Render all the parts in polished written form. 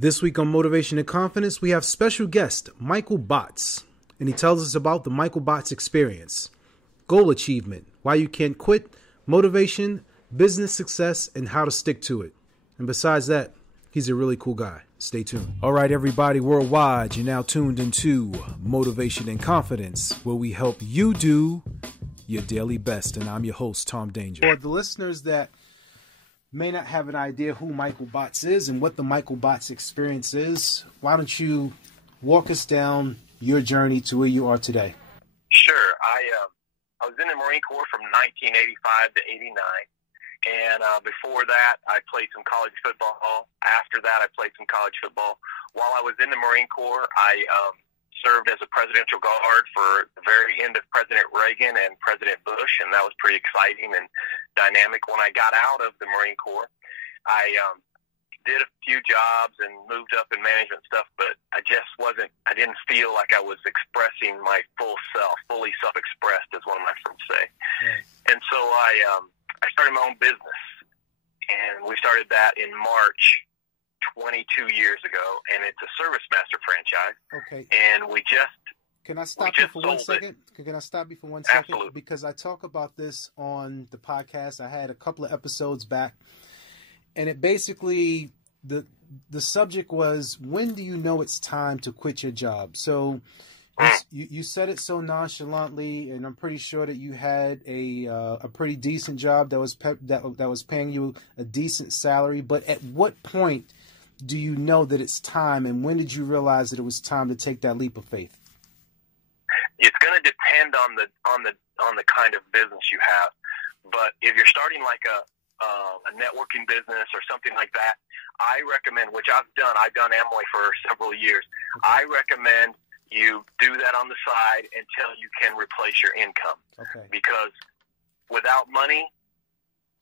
This week on Motivation and Confidence, we have special guest Michael Botts, and he tells us about the Michael Botts experience, goal achievement, why you can't quit, motivation, business success, and how to stick to it. And besides that, he's a really cool guy. Stay tuned. All right, everybody worldwide, you're now tuned into Motivation and Confidence, where we help you do your daily best. And I'm your host, Tom Danger. For the listeners that may not have an idea who Michael Botts is and what the Michael Botts experience is, why don't you walk us down your journey to where you are today? Sure. I was in the Marine Corps from 1985 to 89. And before that, I played some college football. After that, I played some college football. While I was in the Marine Corps, I served as a presidential guard for the very end of President Reagan and President Bush, and that was pretty exciting and dynamic. When I got out of the Marine Corps, I did a few jobs and moved up in management stuff, but I didn't feel like I was expressing my full self, fully self-expressed, as one of my friends say. Right. And so I started my own business, and we started that in March 22 years ago, and it's a Service Master franchise. Okay. And we just Can I stop you for 1 second? Can I stop you for 1 second? Absolutely. Because I talk about this on the podcast. I had a couple of episodes back, and it basically, the subject was, when do you know it's time to quit your job? So you said it so nonchalantly, and I'm pretty sure that you had a pretty decent job that was paying you a decent salary. But at what point do you know that it's time, and when did you realize that it was time to take that leap of faith? It's going to depend on the kind of business you have. But if you're starting like a networking business or something like that, I recommend, which I've done Amway for several years. Okay. I recommend you do that on the side until you can replace your income. Okay. Because without money,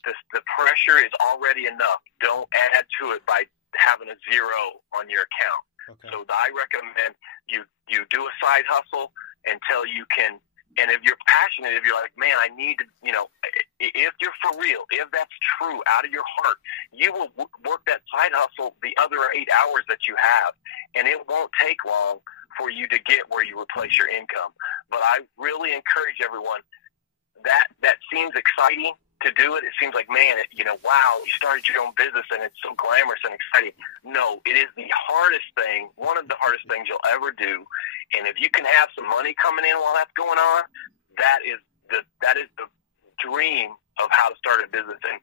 the pressure is already enough. Don't add to it by having a zero on your account. Okay. So I recommend you do a side hustle until you can. And if you're passionate, if you're like, man, I need to, if you're for real, if that's true out of your heart, you will work that side hustle the other 8 hours that you have, and it won't take long for you to get where you replace your income. But I really encourage everyone, that seems exciting to do it. It seems like, man, wow, you started your own business and it's so glamorous and exciting. No, it is the hardest thing, one of the hardest things you'll ever do. And if you can have some money coming in while that's going on, that is the dream of how to start a business. And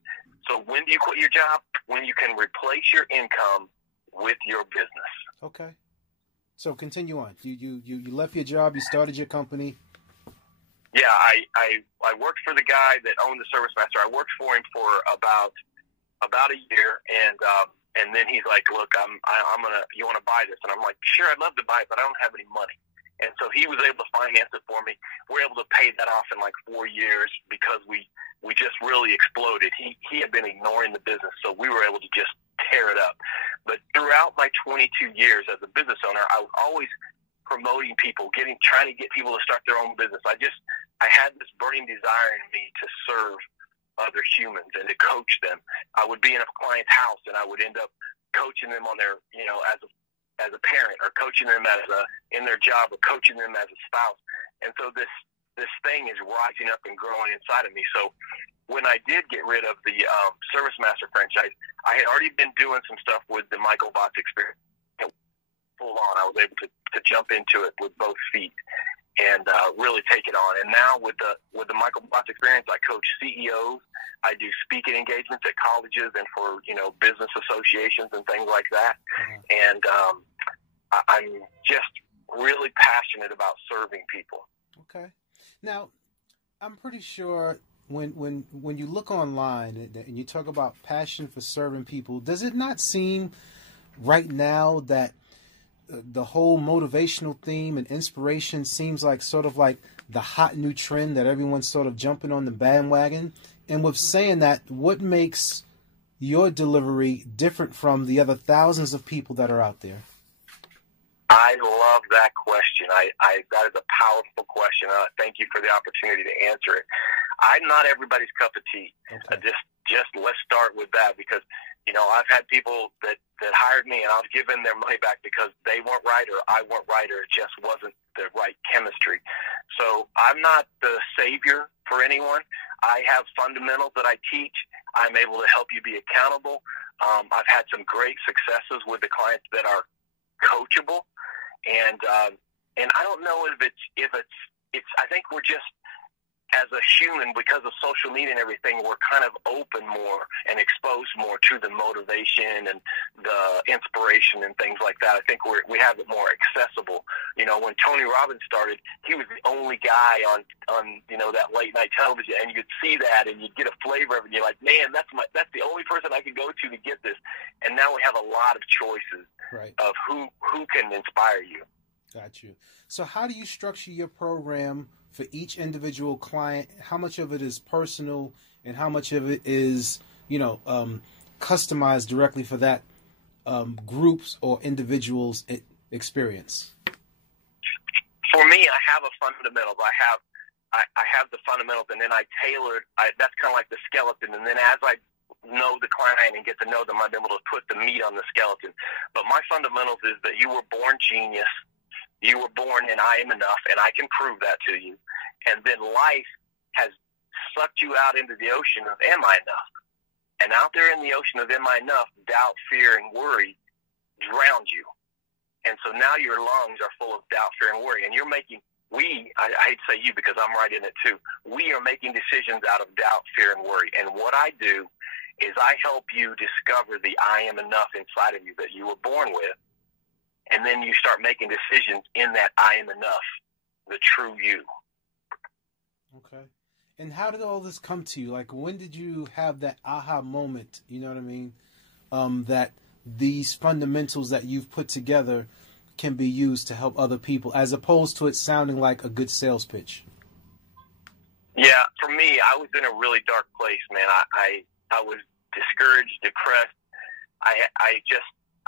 so when do you quit your job? When you can replace your income with your business. Okay. So continue on. You left your job, you started your company. Yeah, I worked for the guy that owned the Service Master. I worked for him for about a year, and then he's like, "Look, you want to buy this?" And I'm like, "Sure, I'd love to buy it, but I don't have any money." And so he was able to finance it for me. We're able to pay that off in like 4 years because we just really exploded. He had been ignoring the business, so we were able to just tear it up. But throughout my 22 years as a business owner, I was always promoting people, trying to get people to start their own business. I had this burning desire in me to serve other humans and to coach them. I would be in a client's house and I would end up coaching them on their, as a parent, or coaching them in their job, or coaching them as a spouse. And so this thing is rising up and growing inside of me. So when I did get rid of the Service Master franchise, I had already been doing some stuff with the Michael Botts experience. Full on, I was able to jump into it with both feet and really take it on. And now with the Michael Botts experience, I coach CEOs. I do speaking engagements at colleges and for business associations and things like that. Mm-hmm. And I'm just really passionate about serving people. Okay. Now, I'm pretty sure when you look online and you talk about passion for serving people, does it not seem right now that the whole motivational theme and inspiration seems like sort of like the hot new trend that everyone's sort of jumping on the bandwagon? And with saying that, what makes your delivery different from the other thousands of people that are out there? I love that question. That is a powerful question. Thank you for the opportunity to answer it. I'm not everybody's cup of tea. Okay. Just let's start with that, because I've had people that hired me, and I've given their money back because they weren't right or I weren't right, or it just wasn't the right chemistry. So I'm not the savior for anyone. I have fundamentals that I teach. I'm able to help you be accountable. I've had some great successes with the clients that are coachable, and I don't know if it's. I think we're just, as a human, because of social media and everything, we're kind of open more and exposed more to the motivation and the inspiration and things like that. I think we have it more accessible. When Tony Robbins started, he was the only guy on that late night television, and you'd see that and you'd get a flavor of it. And you're like, man, that's the only person I could go to get this. And now we have a lot of choices of who can inspire you. Got you. So how do you structure your program for each individual client? How much of it is personal and how much of it is, customized directly for that group's or individual's experience? For me, I have a fundamentals. I have the fundamentals, and then I tailored. That's kind of like the skeleton. And then as I know the client and get to know them, I'm able to put the meat on the skeleton. But my fundamentals is that you were born genius. You were born and I am enough, and I can prove that to you. And then life has sucked you out into the ocean of am I enough? And out there in the ocean of am I enough, doubt, fear, and worry drowned you. And so now your lungs are full of doubt, fear, and worry. And you're making, I hate to say you because I'm right in it too, we are making decisions out of doubt, fear, and worry. And what I do is I help you discover the I am enough inside of you that you were born with. And then you start making decisions in that I am enough, the true you. Okay. And how did all this come to you? Like, when did you have that aha moment, you know what I mean, that these fundamentals that you've put together can be used to help other people, as opposed to it sounding like a good sales pitch? Yeah, for me, I was in a really dark place, man. I was discouraged, depressed.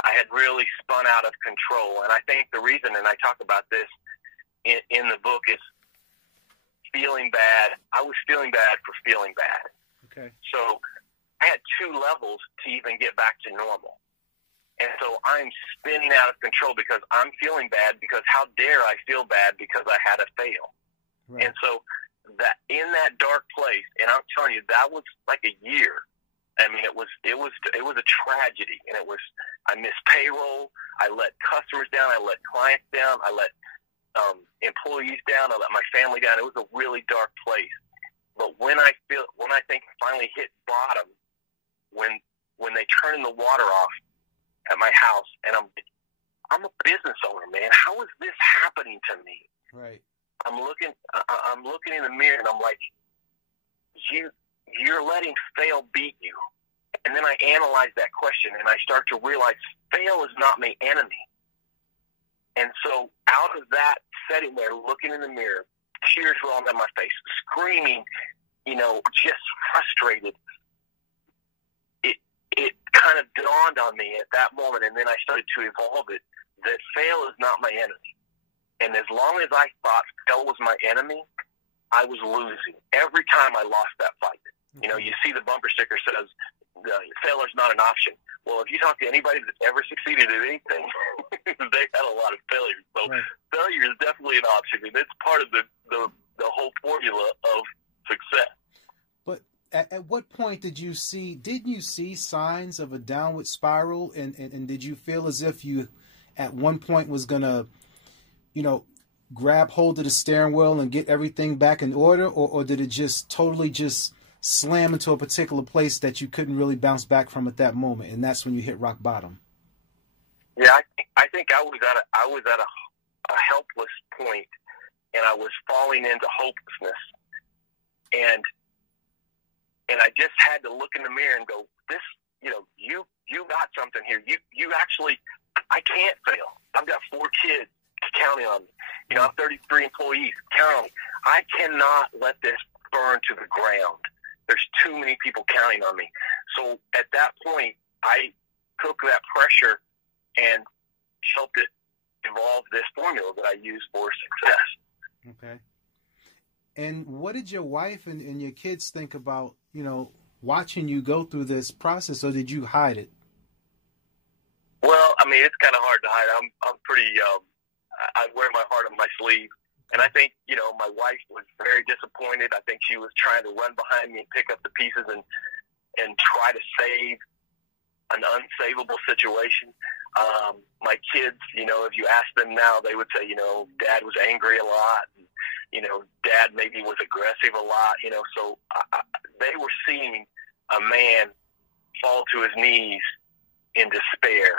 I had really spun out of control. And I think the reason, and I talk about this in the book, is feeling bad. I was feeling bad for feeling bad. Okay. So I had two levels to even get back to normal. And so I'm spinning out of control because I'm feeling bad, because how dare I feel bad because I had a fail. Right. And so that in that dark place, and I'm telling you, that was like a year. I mean, it was a tragedy, and I missed payroll. I let customers down. I let clients down. I let employees down. I let my family down. It was a really dark place. But when I think I finally hit bottom, when they turn the water off at my house, and I'm a business owner, man. How is this happening to me? Right. I'm looking in the mirror, and I'm like, you're letting fail beat you. And then I analyze that question, and I start to realize fail is not my enemy. And so out of that, sitting there looking in the mirror, tears rolling down my face, screaming, just frustrated, it kind of dawned on me at that moment, and then I started to evolve it, that fail is not my enemy. And as long as I thought fail was my enemy, I was losing every time I lost that fight. You see the bumper sticker says, failure's not an option. Well, if you talk to anybody that's ever succeeded at anything, they've had a lot of failures. So right. Failure is definitely an option, and it's part of the whole formula of success. But at what point didn't you see signs of a downward spiral, and did you feel as if you at one point was going to, grab hold of the steering wheel and get everything back in order, or did it just totally just slam into a particular place that you couldn't really bounce back from at that moment, and that's when you hit rock bottom? Yeah, I think I was at a helpless point, and I was falling into hopelessness, and I just had to look in the mirror and go, this, you got something here. You actually, I can't fail. I've got 4 kids counting on me. I have 33 employees counting on me. I cannot let this burn to the ground. There's too many people counting on me. So at that point, I took that pressure and helped it evolve this formula that I use for success. Okay. And what did your wife and your kids think about, watching you go through this process, or did you hide it? Well, I mean, it's kind of hard to hide. I'm pretty. I wear my heart on my sleeve, and I think my wife was very disappointed. I think she was trying to run behind me and pick up the pieces and try to save an unsavable situation. My kids, if you ask them now, they would say, Dad was angry a lot. And, Dad maybe was aggressive a lot. So they were seeing a man fall to his knees in despair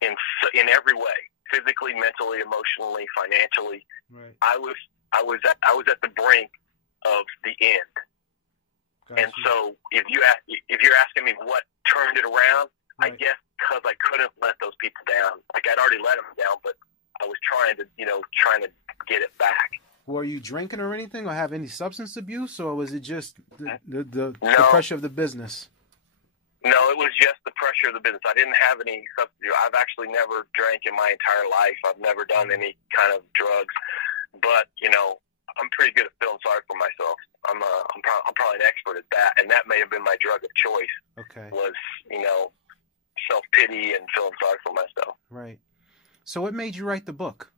in every way, physically, mentally, emotionally, financially. Right. I was at the brink of the end. Gotcha. And so if you're asking me what turned it around, right. I guess because I couldn't let those people down. Like, I'd already let them down, but I was trying to get it back. Were you drinking or anything, or have any substance abuse, or was it just the pressure of the business? No, it was just the pressure of the business. I didn't have any substance. I've actually never drank in my entire life. I've never done any kind of drugs, but I'm pretty good at feeling sorry for myself. I'm probably an expert at that, and that may have been my drug of choice. Okay. Was self-pity and feeling sorry for myself. Right. So what made you write the book?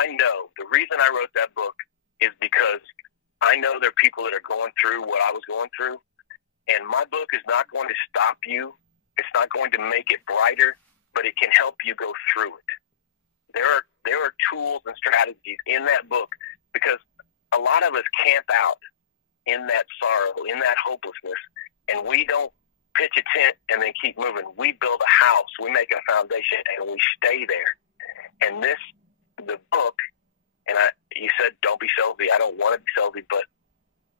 I know. The reason I wrote that book is because I know there are people that are going through what I was going through, and my book is not going to stop you. It's not going to make it brighter, but it can help you go through it. There are tools and strategies in that book, because a lot of us camp out in that sorrow, in that hopelessness, and we don't pitch a tent and then keep moving. We build a house, we make a foundation, and we stay there. And the book, and you said don't be salesy. I don't want to be salesy, but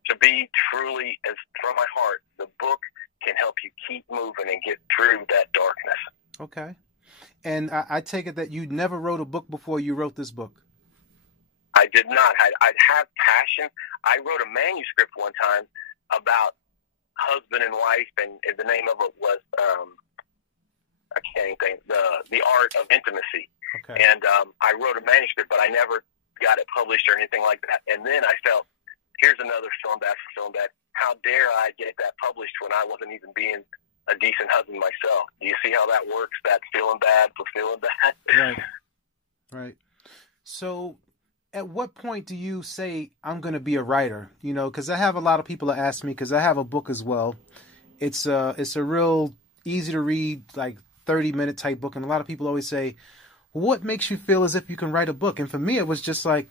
to be truly, as from my heart, the book can help you keep moving and get through that darkness. Okay. And I take it that you never wrote a book before you wrote this book. I did not. I'd have passion. I wrote a manuscript one time about husband and wife, and the name of it was I can't even think, the art of intimacy. Okay. And I wrote a manuscript, but I never got it published or anything like that. And then I felt, here's another feeling bad for feeling bad. How dare I get that published when I wasn't even being a decent husband myself? Do you see how that works? That's feeling bad for feeling bad. Right. Right. So at what point do you say, I'm going to be a writer? Because I have a lot of people that ask me, because I have a book as well. It's a real easy to read, like 30-minute type book. And a lot of people always say, what makes you feel as if you can write a book? And for me, it was just like,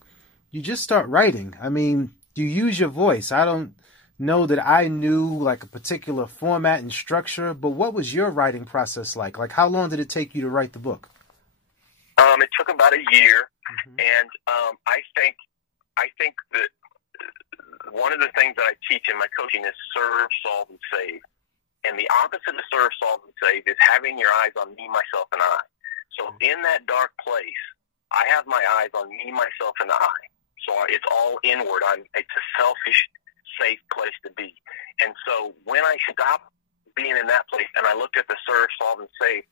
you just start writing. I mean, you use your voice. I don't know that I knew like a particular format and structure, but what was your writing process like? Like, how long did it take you to write the book? It took about a year. Mm-hmm. And I think that one of the things that I teach in my coaching is serve, solve, and save. And the opposite of serve, solve, and save is having your eyes on me, myself, and I. So in that dark place, I have my eyes on me, myself, and I. So it's all inward. It's a selfish, safe place to be. And so when I stopped being in that place and I looked at the serve, solve, and save,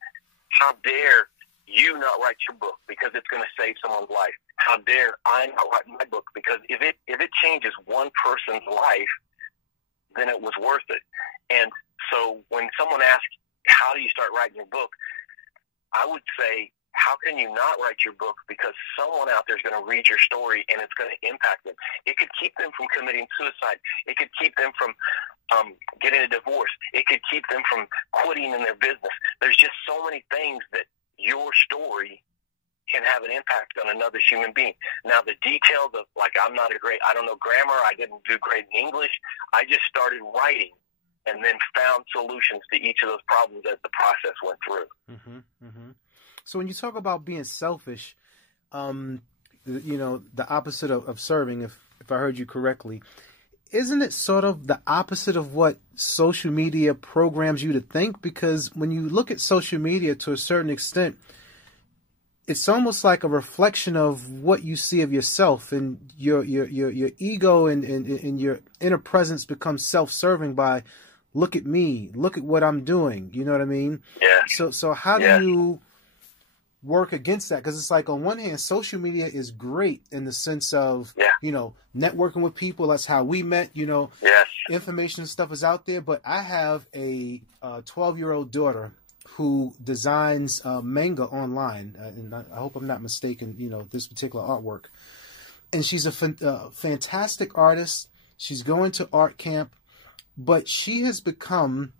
how dare you not write your book because it's going to save someone's life? How dare I not write my book, because if it changes one person's life, then it was worth it. And so when someone asks, how do you start writing your book? I would say, how can you not write your book? Because someone out there is going to read your story and it's going to impact them. It could keep them from committing suicide. It could keep them from getting a divorce. It could keep them from quitting in their business. There's just so many things that your story can have an impact on another human being. Now, the details of, like, I don't know grammar, I didn't do great in English. I just started writing and then found solutions to each of those problems as the process went through. Mm-hmm, mm-hmm. So when you talk about being selfish, the opposite of serving, if I heard you correctly, isn't it sort of the opposite of what social media programs you to think? Because when you look at social media to a certain extent, it's almost like a reflection of what you see of yourself, and your ego and your inner presence becomes self-serving by, look at me, look at what I'm doing. You know what I mean? Yeah. So how do you work against that, because it's like, on one hand, social media is great in the sense of, you know, networking with people. That's how we met, you know. Information and stuff is out there. But I have a 12-year-old daughter who designs manga online, and I hope I'm not mistaken, you know, this particular artwork. And she's a fantastic artist. She's going to art camp, but she has become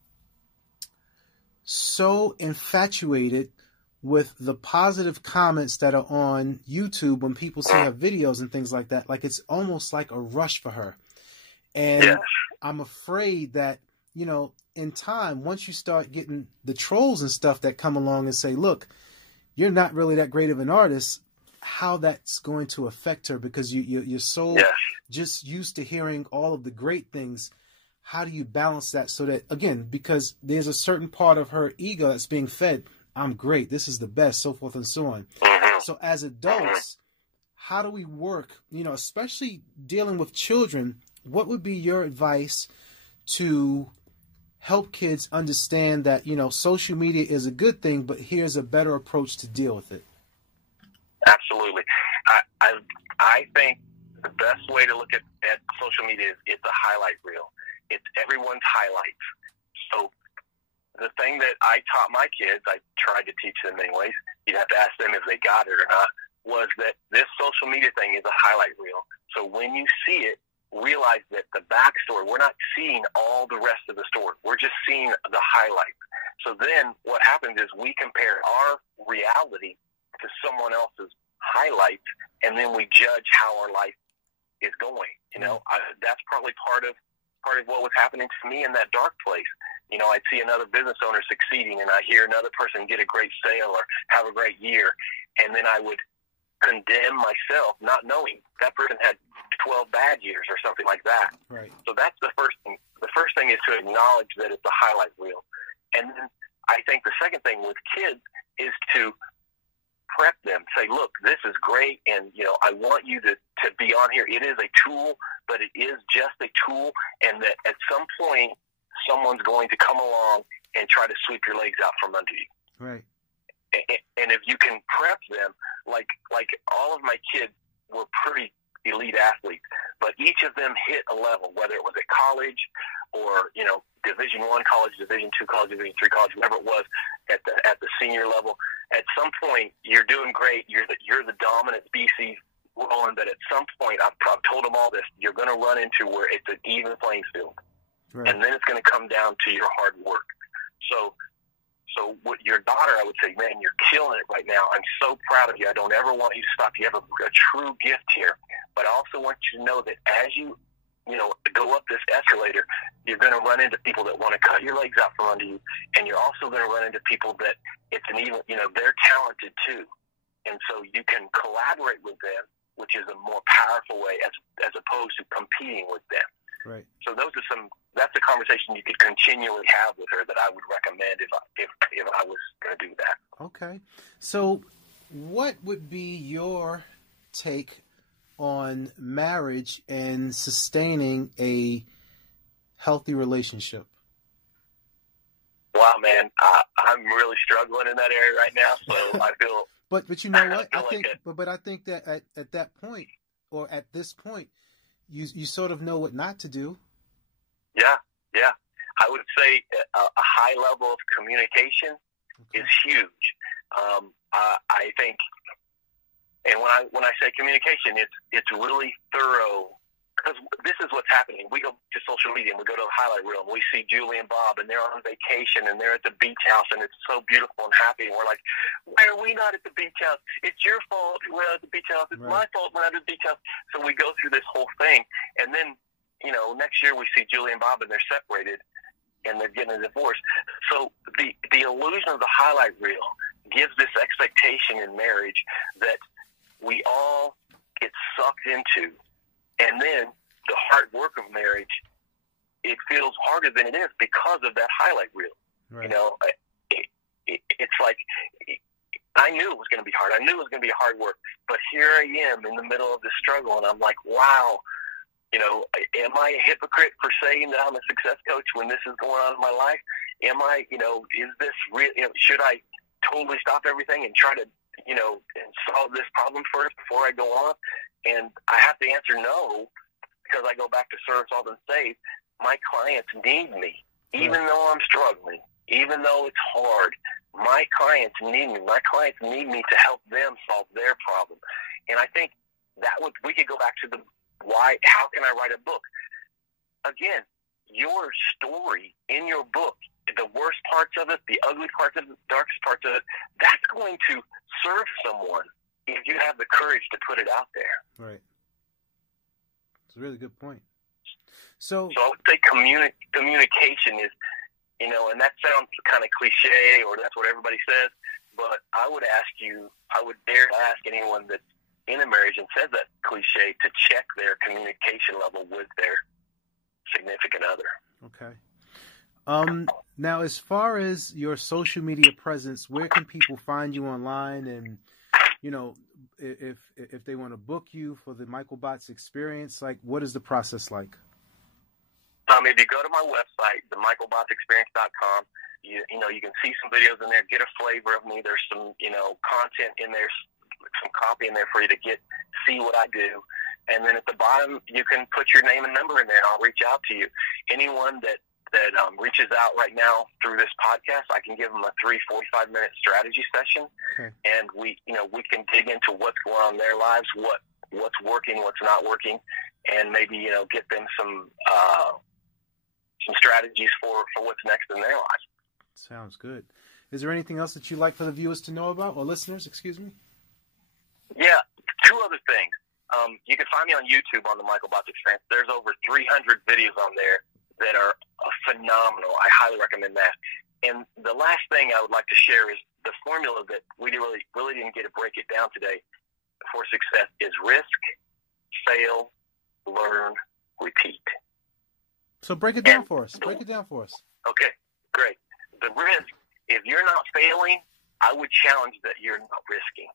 so infatuated with the positive comments that are on YouTube when people see her videos and things like that. Like, it's almost like a rush for her. And I'm afraid that, you know, in time, once you start getting the trolls and stuff that come along and say, look, you're not really that great of an artist, how that's going to affect her, because you're so just used to hearing all of the great things. How do you balance that so that, again, because there's a certain part of her ego that's being fed, I'm great, this is the best, so forth and so on. So as adults, how do we work, you know, especially dealing with children? What would be your advice to help kids understand that, you know, social media is a good thing, but here's a better approach to deal with it? Absolutely. I think the best way to look at social media is it's a highlight reel. It's everyone's highlights. So the thing that I taught my kids, I tried to teach them anyways, you'd have to ask them if they got it or not, was that this social media thing is a highlight reel. So when you see it, realize that the backstory, we're not seeing all the rest of the story. We're just seeing the highlights. So then what happens is we compare our reality to someone else's highlights, and then we judge how our life is going. You know, that's probably part of what was happening to me in that dark place. You know, I'd see another business owner succeeding, and I hear another person get a great sale or have a great year, and then I would condemn myself, not knowing that person had 12 bad years or something like that. Right. So that's the first thing. The first thing is to acknowledge that it's a highlight reel. And then I think the second thing with kids is to prep them, say, look, this is great, and, you know, I want you to be on here. It is a tool, but it is just a tool, and that at some point someone's going to come along and try to sweep your legs out from under you. Right. And if you can prep them, like all of my kids were pretty elite athletes, but each of them hit a level, whether it was at college or, you know, Division I college, Division II college, Division III college, whatever it was, at the senior level. At some point, you're doing great. You're the dominant species rolling, but at some point, I've told them all this, you're going to run into where it's an even playing field. Right. And then it's going to come down to your hard work. So with your daughter, I would say, man, you're killing it right now. I'm so proud of you. I don't ever want you to stop. You have a true gift here. But I also want you to know that as you go up this escalator, you're going to run into people that want to cut your legs out from under you. And you're also going to run into people that they're talented too. And so you can collaborate with them, which is a more powerful way as opposed to competing with them. Right. So that's a conversation you could continually have with her that I would recommend if I was going to do that. Okay. So what would be your take on marriage and sustaining a healthy relationship? Wow, man, I'm really struggling in that area right now, so I feel. But you know what? I think that at that point, or at this point, you sort of know what not to do. Yeah. I would say a high level of communication is huge. I think, and when I say communication, it's really thorough, because this is what's happening. We go to social media and we go to the highlight reel and we see Julie and Bob and they're on vacation and they're at the beach house and it's so beautiful and happy, and we're like, why are we not at the beach house? It's your fault we're not at the beach house. It's my fault we're not at the beach house. So we go through this whole thing, and then, you know, next year we see Julie and Bob and they're separated and they're getting a divorce. So the illusion of the highlight reel gives this expectation in marriage that we all get sucked into. And then the hard work of marriage, it feels harder than it is because of that highlight reel. Right. You know, it's like, I knew it was going to be hard. I knew it was going to be hard work. But here I am in the middle of this struggle, and I'm like, wow, you know, am I a hypocrite for saying that I'm a success coach when this is going on in my life? Am I, you know, is this real? You know, should I totally stop everything and try to solve this problem first before I go on? And I have to answer no, because I go back to serve, solve, and save. My clients need me, even though I'm struggling, even though it's hard. My clients need me. My clients need me to help them solve their problem. And I think we could go back to the why. How can I write a book? Again, your story in your book, the worst parts of it, the ugly parts of it, the darkest parts of it, that's going to serve someone if you have the courage to put it out there. Right. It's a really good point. So I would say communication is, and that sounds kind of cliche, or that's what everybody says, but I would dare to ask anyone that's in a marriage and says that cliche to check their communication level with their significant other. Okay. Now, as far as your social media presence, where can people find you online? And, if they want to book you for the Michael Botts experience, what is the process like? If you go to my website, themichaelbottsexperience.com, you can see some videos in there, get a flavor of me. There's some, content in there, some copy in there for you to see what I do. And then at the bottom, you can put your name and number in there, and I'll reach out to you. Anyone that reaches out right now through this podcast, I can give them a 45-minute strategy session. Okay. And we can dig into what's going on in their lives, what's working, what's not working, and maybe, get them some strategies for what's next in their lives. Sounds good. Is there anything else that you'd like for the viewers to know about, or listeners, excuse me? Yeah, two other things. You can find me on YouTube on the Michael Botts Experience. There's over 300 videos on there that are phenomenal. I highly recommend that. And the last thing I would like to share is the formula that we really didn't get to break it down today for success is risk, fail, learn, repeat. So break it down for us. Break it down for us. Okay, great. The risk, if you're not failing, I would challenge that you're not risking.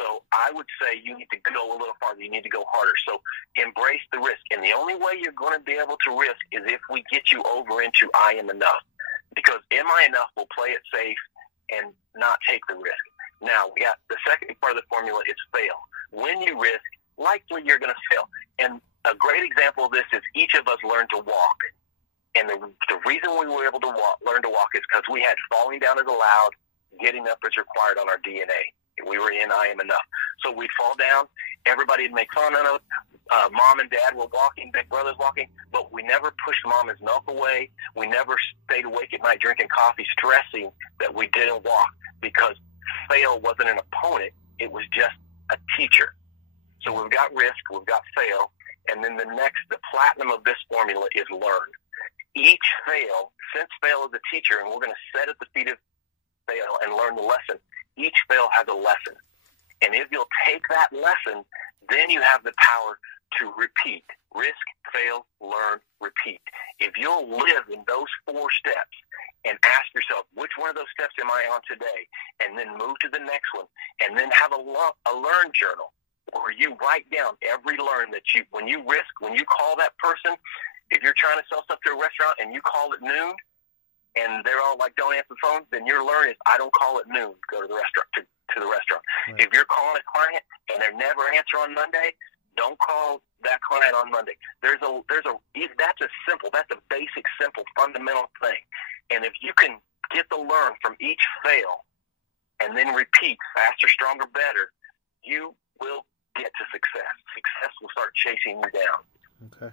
So I would say you need to go a little farther. You need to go harder. So embrace the risk. And the only way you're going to be able to risk is if we get you over into I am enough. Because am I enough will play it safe and not take the risk. Now, we got the second part of the formula is fail. When you risk, likely you're going to fail. And a great example of this is each of us learned to walk. And the reason we were able to learn to walk is because we had falling down is allowed, getting up is required on our DNA. We were in I am enough. So we'd fall down. Everybody would make fun of us. Mom and Dad were walking. Big Brother's walking. But we never pushed Mama's milk away. We never stayed awake at night drinking coffee, stressing that we didn't walk because fail wasn't an opponent. It was just a teacher. So we've got risk. We've got fail. And then the platinum of this formula is learn. Each fail, since fail is a teacher, and we're going to set at the feet of fail and learn the lesson, each fail has a lesson. And if you'll take that lesson, then you have the power to repeat. Risk, fail, learn, repeat. If you'll live in those 4 steps and ask yourself, which one of those steps am I on today? And then move to the next one. And then have a learn journal where you write down every learn that when you call that person, if you're trying to sell stuff to a restaurant and you call at noon, and they're all like, don't answer the phone, then your learn is, I don't call at noon, go to the restaurant, to the restaurant. Right. If you're calling a client and they never answer on Monday, don't call that client on Monday. That's a basic, simple, fundamental thing. And if you can get the learn from each fail and then repeat faster, stronger, better, you will get to success. Success will start chasing you down. Okay.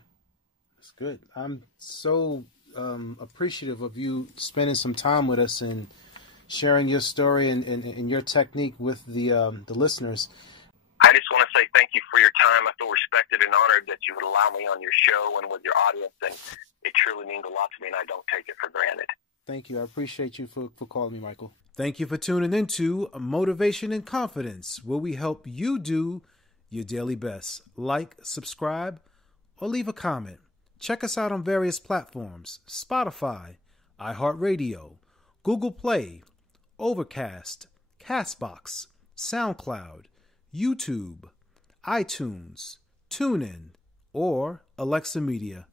That's good. I'm so appreciative of you spending some time with us and sharing your story and your technique with the listeners. I just want to say thank you for your time. I feel respected and honored that you would allow me on your show and with your audience, and it truly means a lot to me, and I don't take it for granted. Thank you. I appreciate you for calling me, Michael. Thank you for tuning into Motivation and Confidence, where we help you do your daily best. Like, subscribe, or leave a comment. Check us out on various platforms: Spotify, iHeartRadio, Google Play, Overcast, Castbox, SoundCloud, YouTube, iTunes, TuneIn, or Alexa Media.